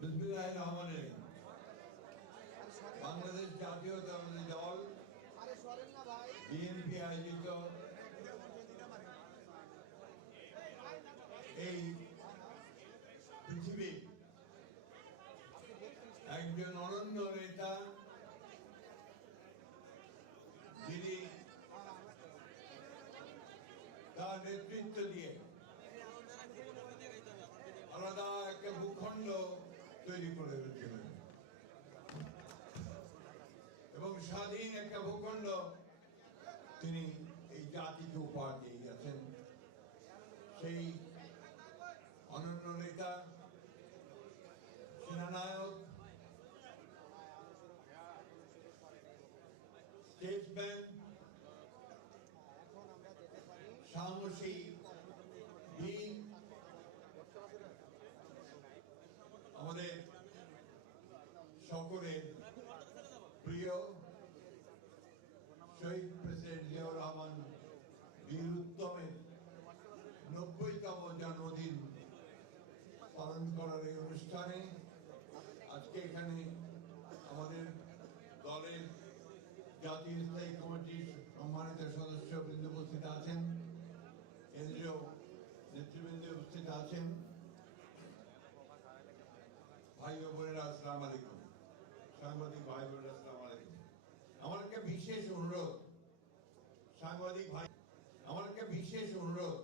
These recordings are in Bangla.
বিসমিল্লাহ রহমানের বাংলাদেশ জাতীয়তাবাদী দল বিএনপি আয়োজিত এই পৃথিবীর একজন অনন্য নেতা, যিনি তার নেতৃত্ব দিয়ে আলাদা একটা ভূখণ্ড তৈরি করে ফেলেছিলেন এবং স্বাধীন একটা ভূখণ্ড তিনি এই জাতিকে উপহার দিয়ে গেছেন সেই অনন্য নেতা সেনানায়ক স্টেটসম্যান এখন আমরা যেতে পারি সাহসী বীর আমাদের সকলের প্রিয় শহীদ প্রেসিডেন্ট জিয়াউর রহমান বীর উত্তমের নব্বইতম জন্মদিন পালন করার অনুষ্ঠানে আজকে এখানে আমাদের দলের জাতীয় স্থায়ী কমিটির সম্মানিত সদস্য বৃন্দ উপস্থিত আছেন, কেন্দ্রীয় উপস্থিত আছেন। ভাই ও বোনেরা, আসসালাম আলাইকুম। সাংবাদিক ভাই বোনেরা, আসসালাম আলাইকুম। আমার একটা বিশেষ অনুরোধ, সাংবাদিক ভাই আমার একটা বিশেষ অনুরোধ,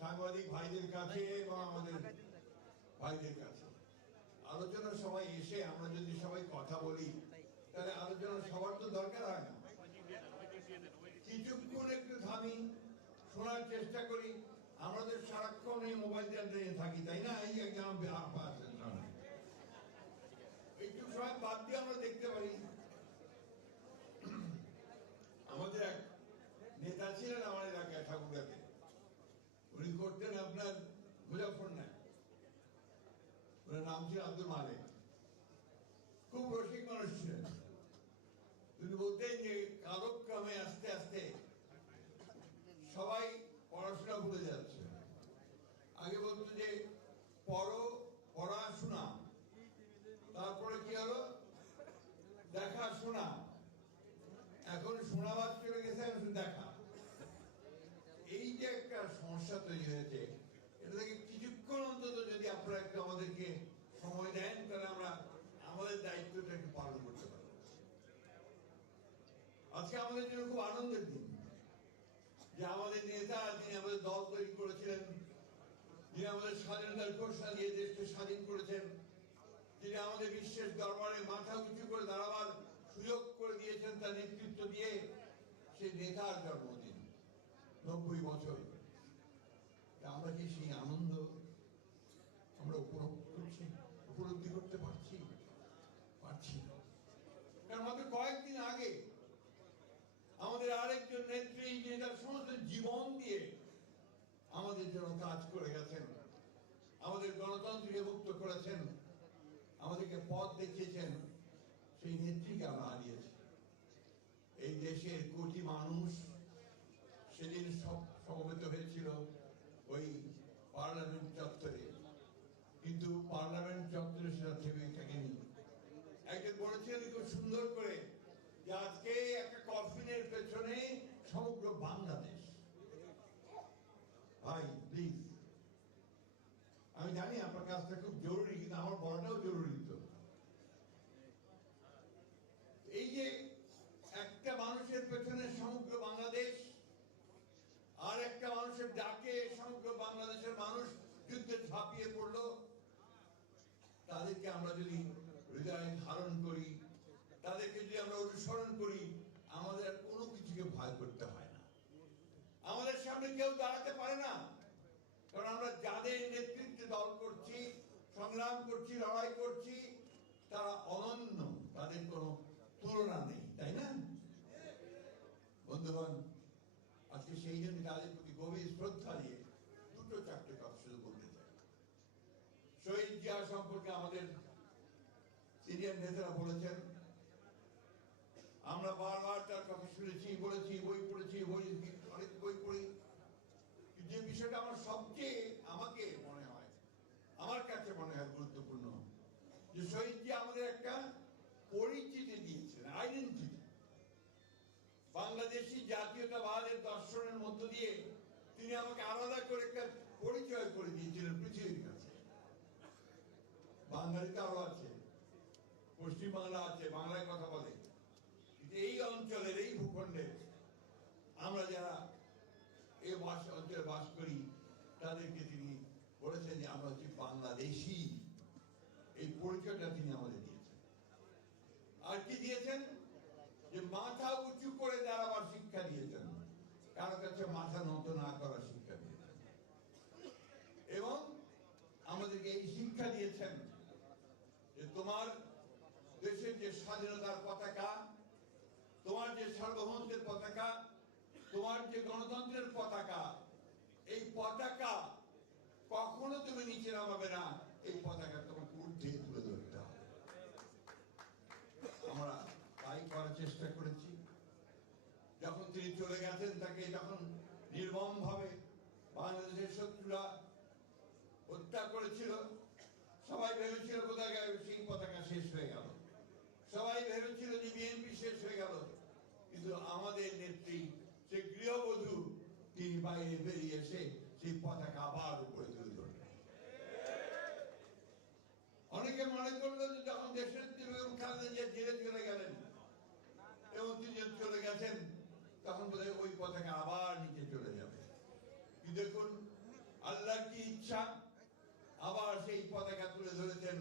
সাংবাদিক ভাইদের কাছে এবং আমাদের ভাইদের কাছে। আলোচনার সময় এসে আমরা যদি সবাই কথা বলি, তাহলে আলোচনা সবার তো দরকার হয় না। কিছুক্ষণ একটু থামি, শোনার চেষ্টা করি। আমাদের সারাক্ষণ এই মোবাইল নিয়ে থাকি, তাই না? এই একজন। একটু সময় বাদ দিয়ে আমরা দেখতে পারি আমাদের এক নেতা ছিলেন আমার এলাকায় ঠাকুরগাতে উনি করতেন আপনার মুজাফর না ওনার নাম ছিল আব্দুল মালিক। খুব রসিক মানুষ ছিলেন তিনি বলতেন যে কালক্রমে আস্তে আস্তে সবাই পড়াশোনা ভুলে যাচ্ছে। আগে বলতো যে পড়ো, পড়াশোনা। তারপরে কি হলো? দেখাশোনা। এখন শোনাবাদ চলে গেছে দেখা। এই যে একটা সমস্যা তৈরি হয়েছে এটা থেকে কিছুক্ষণ অন্তত যদি আপনারা একটু আমাদেরকে সময় দেন তাহলে আমরা আমাদের দায়িত্বটা একটু পালন করতে পারব আজকে আমাদের জন্য খুব আনন্দের দিন। যে আমাদের নেতা যিনি আমাদের দল তৈরি করেছিলেন যিনি আমাদের স্বাধীনতার ঘোষণা দিয়ে দেশকে স্বাধীন করেছেন যিনি আমাদের বিশ্বের দরবারে মাথা উঁচু করে দাঁড়াবার সুযোগ করে দিয়েছেন তার নেতৃত্ব দিয়ে সেই নেতার জন্মদিন, নব্বই বছর। আমরা কি সেই আনন্দ আমরা উপলব্ধি করছি, উপলব্ধি করতে পারছি না। কারণ মাত্র কয়েকদিন আগে আমাদের আরেকজন নেত্রী যে তার সমস্ত জীবন দিয়ে আমাদের জন্য কাজ করে গেছেন, আমাদের গণতন্ত্রকে মুক্ত করেছেন, আমাদেরকে পথ দেখিয়েছেন, সেই নেত্রীকে আমরা হারিয়েছি। এই দেশের কোটি মানুষ সেদিন সব সমবেত হয়েছিল ওই পার্লামেন্ট চত্বরে। কিন্তু পার্লামেন্ট চত্বরে সেটা থেমে থাকেনি। একজন বলেছিলেন খুব সুন্দর করে যে আজকে একটা কফিনের পেছনে সমগ্র বাংলাদেশ ভাই প্লিজ আমি জানি আপনার কাজটা খুব জরুরি কিন্তু আমার বলাটাও জরুরি তো এই যে একটা মানুষের পেছনে সমগ্র বাংলাদেশ আর একটা মানুষের ডাকে সমগ্র বাংলাদেশের মানুষ যুদ্ধে ঝাঁপিয়ে পড়ল তাদেরকে আমরা যদি হৃদয়ে ধারণ করি তাদেরকে যদি আমরা অনুসরণ করি আমাদের আর কোনো কিছুকে ভয় করতে হয় না আমাদের সামনে কেউ দাঁড়াতে পারে না কারণ আমরা যাদের নেতৃত্বে দল করছি সংগ্রাম করছি, লড়াই করছি, তারা অনন্য, তাদের কোনো তুলনা নেই, তাই না? বন্ধুগণ, আজকে সেই জন্য তাদের প্রতি গভীর শ্রদ্ধা দিয়ে দুটো চারটে কথা শুধু বলতে চাই। শহীদ জিয়া সম্পর্কে আমাদের সিনিয়র নেতারা বলেছেন, আমরা বারবার তার কথা শুনেছি, বলেছি, বই পড়েছি, বই অনেক বই পড়ি যে বিষয়টা আমার সবচেয়ে আমাকে মনে হয় আমার কাছে মনে হয় গুরুত্বপূর্ণ যে শহীদজি আমাদের একটা পরিচিতি দিয়েছেন আইডেন্টিটি বাংলাদেশি জাতীয়তাবাদের দর্শনের মধ্য দিয়ে তিনি আমাকে আলাদা করে একটা পরিচয় করে দিয়েছিলেন পৃথিবীর কাছে। আছে পশ্চিম বাংলা আছে, বাংলায় কথা বলে। এই অঞ্চলের, এই ভূখণ্ডে আমরা যারা এই বাস অঞ্চলে বাস করি, তাদেরকে তিনি বলেছেন যে আমরা হচ্ছি বাংলাদেশি। এই পরিচয়টা তিনি আমাদের দিয়েছেন। আর কি দিয়েছেন যে মাথা উঁচু করে দাঁড়াবার শিক্ষা দিয়েছেন কারও কাছে মাথা নত না করার শিক্ষা দিয়েছেন এবং আমাদেরকে এই শিক্ষা দিয়েছেন যে তোমার দেশের যে স্বাধীনতার পতাকা, তোমার যে সার্বভৌমত্বের পতাকা, তোমার যে গণতন্ত্রের পতাকা, এই পতাকা কখনো তুমি নিচে নামাবে না এই পতাকা তোমাকে ঊর্ধ্বে তুলে ধরতে হবে আমরা তাই করার চেষ্টা করেছি যখন তিনি চলে গেছেন তাকে যখন নির্মম ভাবে বাংলাদেশের শত্রুরা হত্যা করেছিল সবাই ভেবেছিল কোথায় সেই পতাকা শেষ হয়ে গেল সবাই ভেবেছিল যে বিএনপি শেষ হয়ে গেল কিন্তু আমাদের নেত্রী সে গৃহবধূ তিনি বাইরে বেরিয়ে এসে সেই পতাকা আবার উপরে তুলে ধরলেন অনেকে মনে করল যে যখন দেশের নেত্রী বেগম খালেদা জিয়া জেলে চলে গেলেন এবং তিনি যখন চলে গেছেন তখন বোধ ওই পতাকা আবার নিচে চলে যাবে কিন্তু দেখুন আল্লাহর কি ইচ্ছা আবার সেই পতাকা তুলে ধরেছেন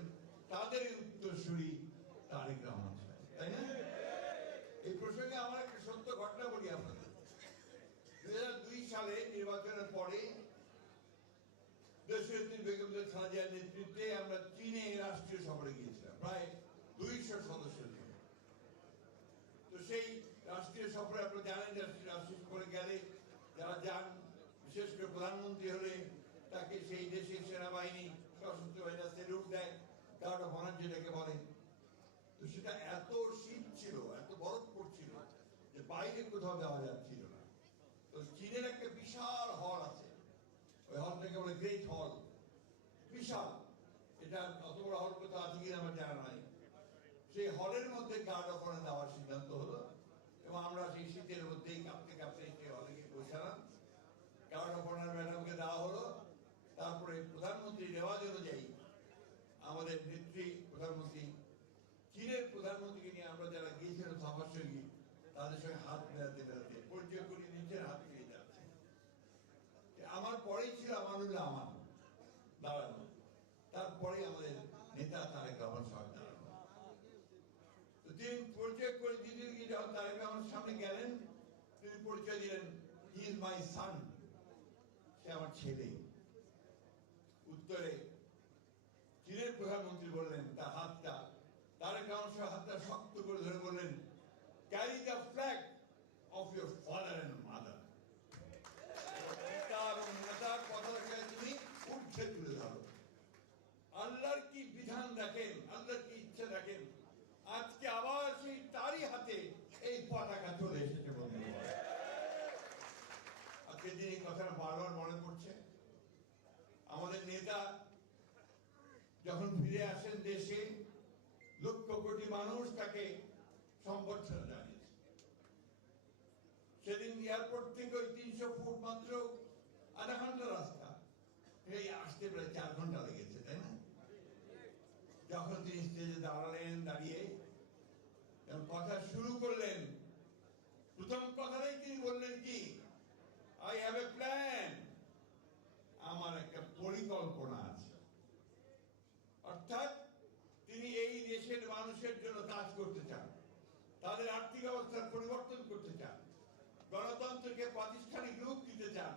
তাদের উত্তরসূরি তারেক রহমান সাহেব, তাই না এই প্রসঙ্গে আমার একটা সত্য ঘটনা বলি আপনাদের দুই সালে নির্বাচনের পরে দেশের বেগম খালেদা জিয়ার নেতৃত্বে আমরা চীনে রাষ্ট্রীয় সফরে গিয়েছিলাম প্রায় দুইশো সদস্যের নিয়ে। তো সেই রাষ্ট্রীয় সফরে আপনারা জানেন যে রাষ্ট্রীয় রাষ্ট্রীয় সফরে গেলে যারা যান বিশেষ করে প্রধানমন্ত্রী হলে তাকে সেই দেশের সেনাবাহিনী সশস্ত্র বাহিনী সেলুট দেয় অফ অনার যেটাকে বলে। তো সেটা এত শীত ছিল, এত বরফ পড়ছিল যে বাইরে কোথাও দেওয়া যাচ্ছিল না। তো চীনের একটা বিশাল হল আছে, ওই হলটাকে বলে গ্রেট হল বিশাল। এটা অত বড় হল কোথাও আছে কিনা আমার জানা নাই। সেই হলের মধ্যে গার্ড অনার দেওয়ার সিদ্ধান্ত হলো, এবং আমরা সেই শীতের কাঁপতে কাঁপতে সেই হলে গিয়ে পৌঁছালাম গার্ড অফ অনার ম্যাডামকে দেওয়া হলো, তারপরে প্রধানমন্ত্রী রেওয়াজ অনুযায়ী আমাদের নেত্রী প্রধানমন্ত্রী, চীনের প্রধানমন্ত্রীকে নিয়ে আমরা যারা গিয়েছিলাম সবার সঙ্গে তাদের সঙ্গে হাত মেলাতে মেলাতে, পরিচয় করিয়ে নিচ্ছেন হাত ফিরে যাচ্ছে আমার পরেই ছিল আমানুল্লাহ আমান, দাঁড়ানো। তারপরে আমাদের নেতা তারেক রহমান সাহেব দাঁড়ানো। তো তিনি পরিচয় করে দিতে গিয়ে যখন তারেক রহমান সামনে গেলেন, তিনি পরিচয় দিলেন, হি ইজ মাই সান। আমার ছেলে। উত্তরে, চীনের প্রধানমন্ত্রী বললেন, তার হাতটা তারেক রহমান হাতটা শক্ত করে ধরে বললেন carry the flag of your father and mother পিতা এবং নেতার পতাকাকে তুমি ঊর্ধ্বে তুলে ধরো আল্লাহর কি বিধান দেখেন আল্লাহর কি ইচ্ছা দেখেন আজকে আবার সেই তারই হাতে এই পতাকা চলে এসেছে বন্ধুরা আজকে দিন এই কথাটা বারবার মনে পড়ছে আমাদের নেতা যখন ফিরে আসেন দেশে লক্ষ কোটি মানুষ তাকে সম্বর্ধনা জানিয়েছে সেদিন এয়ারপোর্ট থেকে ওই তিনশো ফুট মাত্র আধা ঘণ্টা রাস্তা এই আসতে প্রায় চার ঘণ্টা লেগেছে তাই না যখন তিনি স্টেজে দাঁড়ালেন, দাঁড়িয়ে কথা শুরু করলেন। প্রথম কথাটাই তিনি বললেন কি? আই হ্যাভ এ প্ল্যান আমার একটা পরিকল্পনা আছে। অর্থাৎ তিনি এই দেশের মানুষের জন্য কাজ করতে চান, তাদের আর্থিক অবস্থার পরিবর্তন করতে চান, গণতন্ত্রকে প্রাতিষ্ঠানিক রূপ দিতে চান।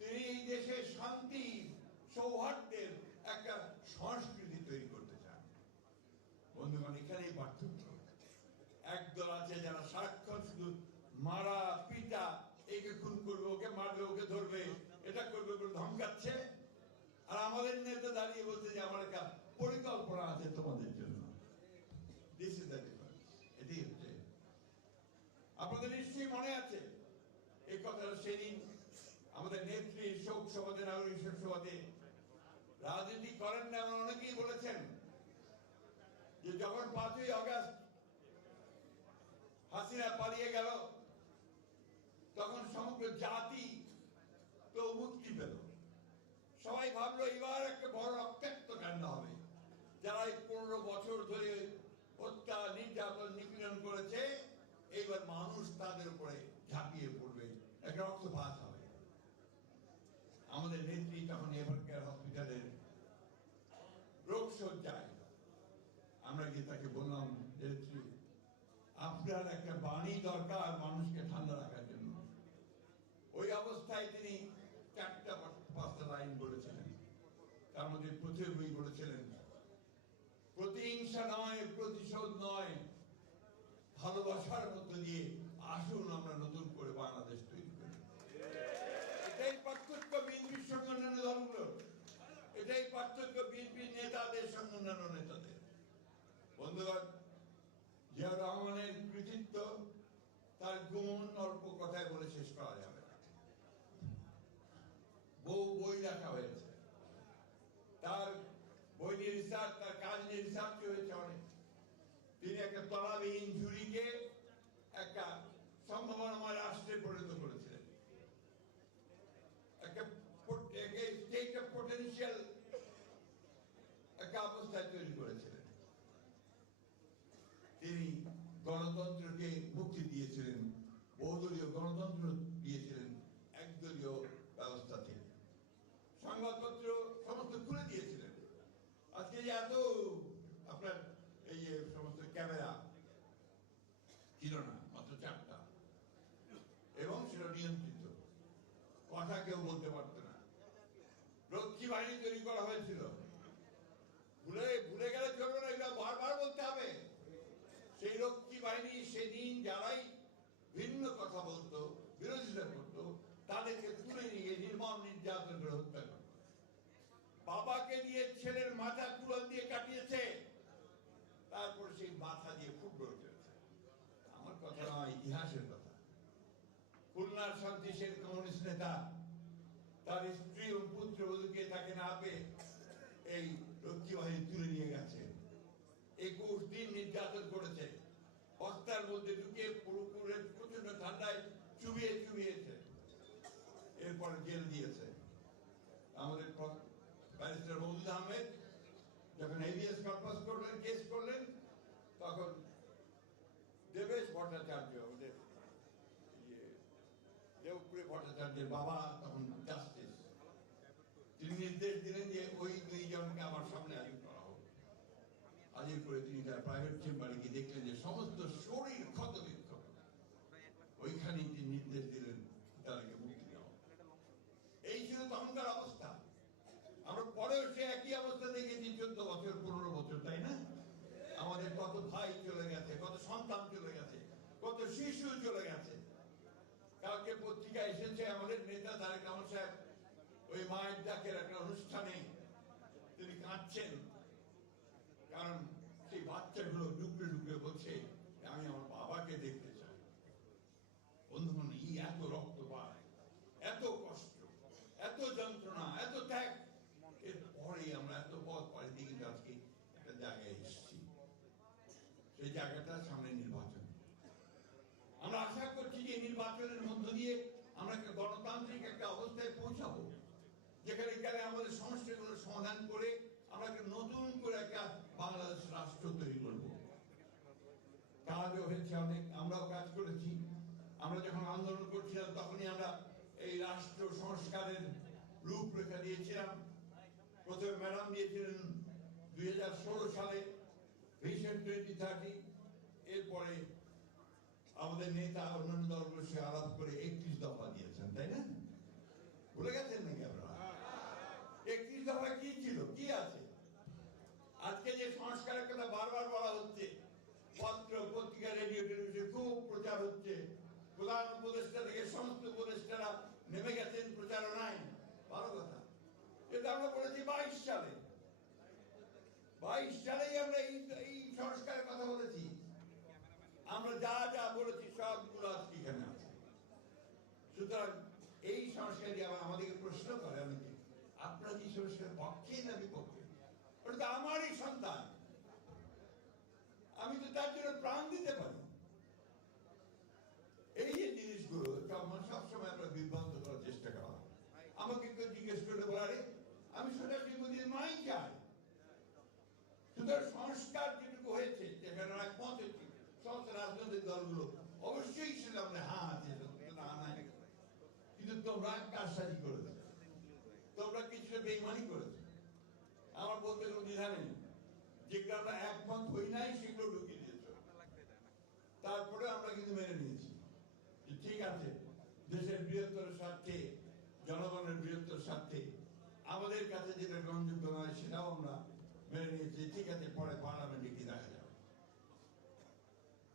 তিনি এই দেশে শান্তি সৌহার্দ্যের একটা সংস্কৃতি তৈরি করতে চান বন্ধুগণ এখানেই পার্থক্য একদল আছে যারা সারাক্ষণ শুধু মারা পিটা একে খুন করবে ওকে মারবে ওকে ধরবে এটা করবে বলে ধমকাচ্ছে আর আমাদের নেতা বলছে যে আমার একটা পরিকল্পনা আছে তোমাদের জন্য। দিস ইজ দ্য এটি হচ্ছে, আপনাদের নিশ্চয়ই মনে আছে, এই সেদিন আমাদের নেত্রী শোক সভাতে নাগরিক শোক সভাতে রাজনীতি করেন না অনেকেই বলেছেন যে যখন পাঁচই আগস্ট হাসিনা পালিয়ে গেল তখন সমগ্র জাতি তো মুক্তি পেল সবাই ভাবলো এবার একটা বড় রক্তাক্ত কাণ্ড হবে যারা এই পনেরো বছর ধরে হত্যা, নির্যাতন, নিপীড়ন করেছে, এইবার মানুষ তাদের উপরে ঝাঁপিয়ে পড়বে, একটা রক্তপাত হবে। আমাদের নেত্রী তখন এভারকেয়ার হসপিটালের রোগ আমরা গিয়ে তাকে বললাম নেত্রী, আপনার একটা বাণী দরকার মানুষকে ঠান্ডা রাখার জন্য। ওই অবস্থায় তিনি চারটা পাঁচটা লাইন বলেছিলেন। তার মধ্যে প্রথমেই প্রতিহিংসা নয়, প্রতিশোধ নয়। ভালোবাসার মধ্য দিয়ে আসুন, আমরা নতুন করে বাংলাদেশ তৈরি করি। এটাই পার্থক্য বিএনপির সঙ্গে অন্যান্য এটাই পার্থক্য বিএনপির নেতাদের সঙ্গে নেতাদের। বন্ধুগণ জিয়া রহমানের কৃতিত্ব, তার গুণ অল্প কথায় বলে শেষ করা যাবে না। বহু বই লেখা হয়েছে। তার বই নিয়ে রিসার্চ তার কাজ নিয়ে রিসার্চ তিনি একটা তলাবিহীন ঝুড়িকে একটা সম্ভাবনাময় রাষ্ট্রে পরিণত করেছিলেন একটা স্টেট অফ পোটেনশিয়াল একটা অবস্থায় তৈরি করেছিলেন তিনি গণতন্ত্রকে মুক্তি দিয়েছিলেন বহুদলীয় গণতন্ত্র দিয়েছিলেন একদলীয় ব্যবস্থা থেকে সংবাদপত্র সমস্ত খুলে দিয়েছিলেন আজকে যে এত আপনার এই যে সমস্ত ক্যামেরা ছিল না মাত্র চারটা এবং সেটা নিয়ন্ত্রিত কথা কেউ বলতে পারত না রক্ষী বাহিনী তৈরি করা হয়েছিল ভুলে ভুলে গেলে চলবে না এগুলো বারবার বলতে হবে সেই রক্ষী বাহিনী সেদিন যারাই ভিন্ন কথা বলতো বিরোধিতা করতো তাদেরকে তুলে নিয়ে নির্মম নির্যাতন করে হত্যা করত বাবাকে দিয়ে ছেলের মাথা কুড়াল দিয়ে কাটিয়েছে তারপর সেই মাথা দিয়ে ফুটবল খেলেছে আমার কথা নয় ইতিহাসের কথা। খুলনার শান্তিশের কমিউনিস্ট নেতা, তার স্ত্রী ও পুত্রবধূকে তাকে না পেয়ে এই রক্ষী বাহিনী তুলে নিয়ে গেছে। একুশ দিন নির্যাতন করেছে। বস্তার মধ্যে ঢুকে পুরোপুরে প্রচণ্ড ঠান্ডায় চুবিয়ে চুবিয়েছে। এরপরে জেল দিয়েছে। আমাদের ব্যারিস্টার মমুদ আহমেদ যখন হেভিয়াস কর্পাস করলেন কেস করলেন ভট্টাচার্যের বাবা তখন জাস্টিস তিনি নির্দেশ দিলেন যে ওই দুইজনকে আমার সামনে হাজির করা হোক। হাজির করে তিনি তার প্রাইভেট চেম্বারে গিয়ে দেখলেন যে সমস্ত শরীর ক্ষত বিক্ষত ওইখানেই তিনি নির্দেশ দিলেন তাদেরকে মুক্তি দেওয়া হোক। এই ছিল তখনকার অবস্থা আমরা পরেও সে একই অবস্থা দেখেছি চোদ্দ বছর পনেরো বছর তাই না আমাদের কত ভাই চলে গেছে কত সন্তান চলে গেছে কত শিশু চলে গেছে কালকে পত্রিকা এসেছে আমাদের নেতা তারেক রহমান সাহেব। ওই মায়ের ডাকের একটা অনুষ্ঠানে তিনি কাঁদছেন। কারণ সেই বাচ্চাগুলো ডুকরে ডুকরে বলছে, আমি আমার বাবাকে দেখতে চাই। বন্ধুগণ এই এত রক্তপাত, এত কষ্ট, এত যন্ত্রণা, এত ত্যাগ। এরপরে আমরা এত পথ পাড়ি দিয়ে কিন্তু আজকে একটা জায়গায় এসেছি। সেই জায়গাটা সামনে নির্বাচন। আমরা আশা করছি যে নির্বাচনের মধ্য দিয়ে আমরা গণতান্ত্রিক একটা অবস্থায় পৌঁছাবো, যেখানে গেলে আমাদের সমস্যাগুলো সমাধান করে আমরা নতুন করে একটা বাংলাদেশ রাষ্ট্র তৈরি করব। কাজও হয়েছে অনেক, আমরাও কাজ করেছি। আমরা যখন আন্দোলন করছিলাম, তখনই আমরা এই রাষ্ট্র সংস্কারের রূপরেখা দিয়েছিলাম। প্রথমে ম্যাডাম দিয়েছিলেন দুই হাজার ষোলো সালে, ভিশন টোয়েন্টি থার্টি, এরপরে আমাদের নেতা অন্যান্য দলগুলোর সঙ্গে আলাপ করে একত্রিশ দফা দিয়েছেন, তাই না? ভুলে গেছেন নাকি আপনারা? একত্রিশ দফা কি ছিল? কি আছে? আজকে যে সংস্কারের কথা বারবার বলা হচ্ছে, পত্র, পত্রিকা, রেডিও, টেলিভিশনে, খুব প্রচার হচ্ছে। প্রধান উপদেষ্টা থেকে সমস্ত উপদেষ্টারা নেমে গেছেন প্রচারণায় ভালো কথা। এটা আমরা বলেছি বাইশ সালে। বাইশ সালেই আমরা এই এই সংস্কারের কথা বলেছি। আমরা যা যা বলেছি সবগুলো আজকে এখানে আছে। সুতরাং এই সংস্কারই আবার আমাদেরকে প্রশ্ন করে অনেকে, আপনার কি সংস্কার পক্ষে না বিপক্ষে ওটা তো আমারই সন্তান। আমি তো তার জন্য প্রাণ দিতে পারি এই যে জিনিসগুলো আমার সবসময় আমরা বিভ্রান্ত করার চেষ্টা করা হয়। আমাকে কেউ জিজ্ঞেস করলে বলারে আমি সরাসরি বলি মাই চাই সুতরাং সংস্কার যেটুকু হয়েছে যেখানে একমত হয়েছে সমস্ত রাজনৈতিক দলগুলো অবশ্যই সেটা আমরা হ্যাঁ আছে না নাই কিন্তু তোমরা কারসাজি করেছ তোমরা কিছুটা বেইমানি করেছ আমার বলতে কোনো দ্বিধা নেই যেগুলো আমরা একমত হই নাই সেগুলো ঢুকিয়ে দিয়েছ তারপরে আমরা কিন্তু মেনে নিয়েছি যে ঠিক আছে দেশের বৃহত্তর স্বার্থে জনগণের বৃহত্তর স্বার্থে আমাদের কাছে যেটা গ্রহণযোগ্য নয় সেটাও আমরা মেনে নিয়েছি ঠিক আছে পরে পার্লামেন্টে কি দেখা যাবে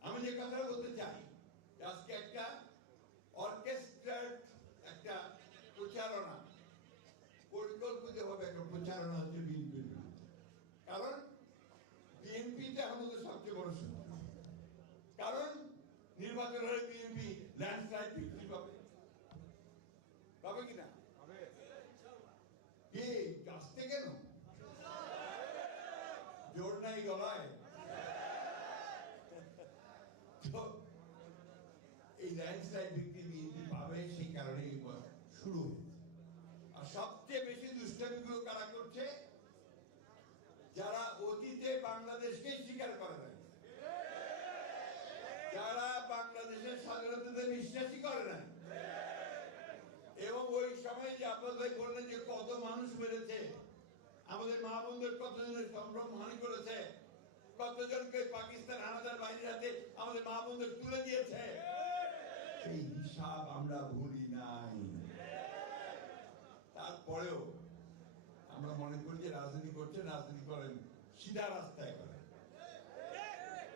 আমি যে কথাটা বলতে চাই যে আজকে একটা অর্কেস্ট্রার একটা প্রচারণা পরিকল্পিত ভাবে একটা প্রচারণা হচ্ছে বিএনপির বিরুদ্ধে কারণ বিএনপিতে আমাদের সবচেয়ে বড় শত্রু কারণ নির্বাচন হলে বিএনপি ল্যান্ডস্লাইড বিক্রি পাবে পাবে কিনা কি আসতে কেন জোর নাই গলায় এই ল্যান্ডস্লাইড বিক্রি বিএনপি পাবে সেই কারণে শুরু হয়েছে। আর সবচেয়ে বেশি দুষ্টামিগুলো কারা করছে যারা অতীতে বাংলাদেশকে স্বীকার করে নাই যারা বাংলাদেশের স্বাধীনতাতে বিশ্বাসই করে নাই এবং ওই সময় যে আব্বাস ভাই বললেন যে কত মানুষ মেরেছে আমাদের মা বোনদের কতজনের সম্ভ্রম হানি করেছে। কতজনকে পাকিস্তান হানাদার বাহিনীর হাতে আমাদের মা বোনদের তুলে দিয়েছে। সেই হিসাব আমরা ভুলি নাই। তারপরেও আমরা মনে করি যে রাজনীতি করছে, রাজনীতি করেন, সিধা রাস্তায় করেন।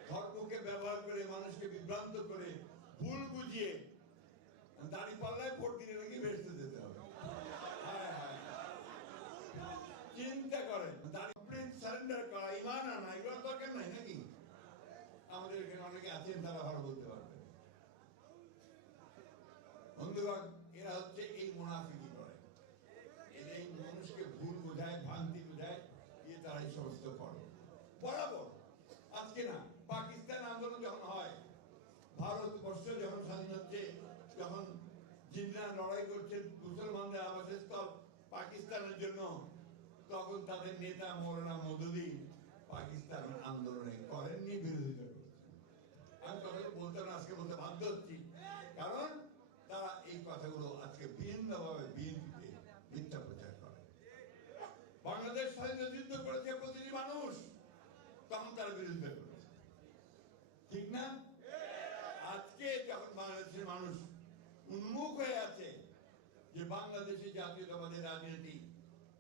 ধর্মকে ব্যবহার করে মানুষকে বিভ্রান্ত করে ভুল বুঝিয়ে দাড়ি পাল্লায় ভোট দিলে নাকি বেসতে যেতে হবে হায় হায়। চিন্তা করেন কমপ্লিট সারেন্ডার করা ইমান আনা এগুলোর দরকার নাই নাকি আমাদের এখানে অনেকে আছেন তারা ভালো বলতে পারবে বন্ধুগণ এরা হচ্ছে এই মুনাফিকি করে এরা এই মানুষকে ভুল বোঝায় ভ্রান্তি বোঝায় দিয়ে তারা এই সমস্ত করে বরাবর আজকে না পাকিস্তান আন্দোলন যখন হয়, ভারতবর্ষ যখন স্বাধীন হচ্ছে, যখন জিন্না লড়াই করছেন মুসলমানদের আবাসস্থল পাকিস্তানের জন্য, তখন তাদের নেতা মৌলানা মদুদি পাকিস্তান আন্দোলনে করেননি আমি কথাটা বলতে না, আজকে বলতে বাধ্য হচ্ছি। কারণ তারা এই কথাগুলো আজকে ভিন্ন ভাবে বিএনপিতে মিথ্যা প্রচার করে। বাংলাদেশ স্বাধীনতা যুদ্ধ করেছে প্রতিটি মানুষ, তখন তারা বিরোধিতা করেছে ঠিক না আজকে যখন বাংলাদেশের মানুষ উন্মুখ হয়ে আছে যে বাংলাদেশে জাতীয়তাবাদের রাজনীতি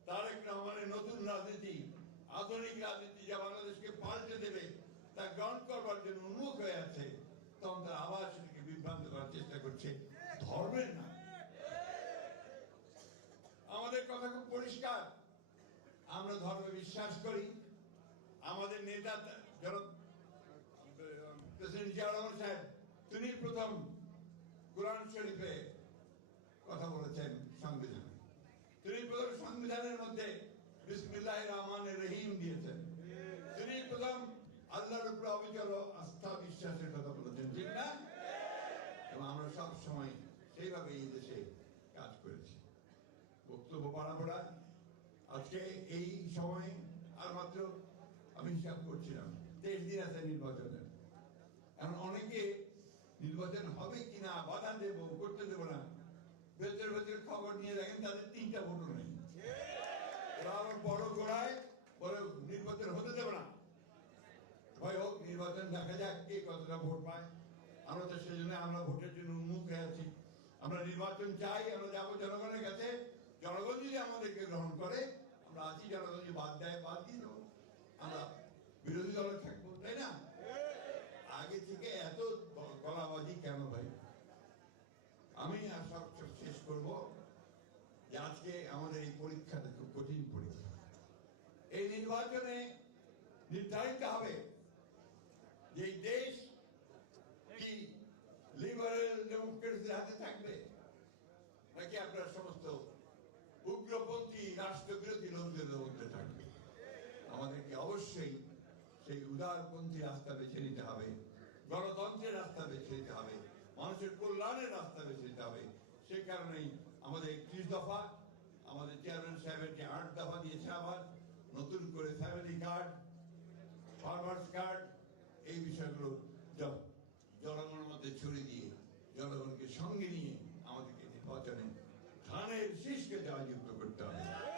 তারেক রহমানের নতুন রাজনীতি, আধুনিক রাজনীতি যা বাংলাদেশকে পাল্টে দেবে, তা গ্রহণ করবার জন্য উন্মুখ হয়ে আছে, তখন তারা আবার সেটাকে বিভ্রান্ত করার চেষ্টা করছে। ধর্মের না। আমাদের কথা খুব পরিষ্কার। আমরা ধর্মে বিশ্বাস করি। আমাদের নেতা প্রেসিডেন্ট জিয়া সাহেব, তিনি প্রথম কোরআন শরীফে কথা বলেছেন সংবিধানে। তিনি প্রথম সংবিধানের মধ্যে বিসমিল্লাহ রহমানের রহিম দিয়েছেন। তিনি প্রথম আল্লাহর উপরে অবিচল আস্থা বিশ্বাসের কথা বলেছেন, ঠিক না? এবং আমরা সব সময় সেইভাবে এই দেশে কাজ করেছি। বক্তব্য বাড়াবড়া আজকে এই সময় আর মাত্র আমি হিসাব করছিলাম, তেইশ দিন আছে নির্বাচনের। এখন অনেকে নির্বাচন হবে কিনা, বাধা দেব, করতে দেবো না ভেতরে ভেতরে খবর নিয়ে দেখেন, তাদের তিনটা ভোটও নেই। ওরা আবার বড় গোড়ায় বলে, নির্বাচন হতে দেবে না। ভয় হোক, নির্বাচন দেখা যাক কে কতটা ভোট পায়। আমরা তো সেই জন্য আমরা ভোটের জন্য উন্মুখ হয়ে আছি। আমরা নির্বাচন চাই, আমরা যাব জনগণের কাছে। জনগণ যদি আমাদেরকে গ্রহণ করে, আমরা আছি, জনগণ যদি বাদ দেয়, বাদ দিয়ে দেবো। আমরা বিরোধী দলে থাকব, তাই না? নির্বাচনে নির্ধারিত হবে যে দেশ কি লিবারেল ডেমোক্রেসির হাতে থাকবে, নাকি আপনার সমস্ত উগ্রপন্থী রাষ্ট্রবিরোধী লোকজনের মধ্যে থাকবে? আমাদেরকে অবশ্যই সেই উদারপন্থী রাস্তা বেছে নিতে হবে, গণতন্ত্রের রাস্তা বেছে নিতে হবে, মানুষের কল্যাণের রাস্তা বেছে নিতে হবে। সে কারণেই আমাদের ত্রিশ দফা, আমাদের চেয়ারম্যান সাহেবের যে আট দফা দিয়েছে আবার নতুন করে ফ্যামিলি কার্ড ফার্মার্স কার্ড এই বিষয়গুলো জনগণের মধ্যে ছড়িয়ে দিয়ে, জনগণকে সঙ্গে নিয়ে আমাদেরকে নির্বাচনে ধানের শীষকে দেওয়া যুক্ত করতে হবে।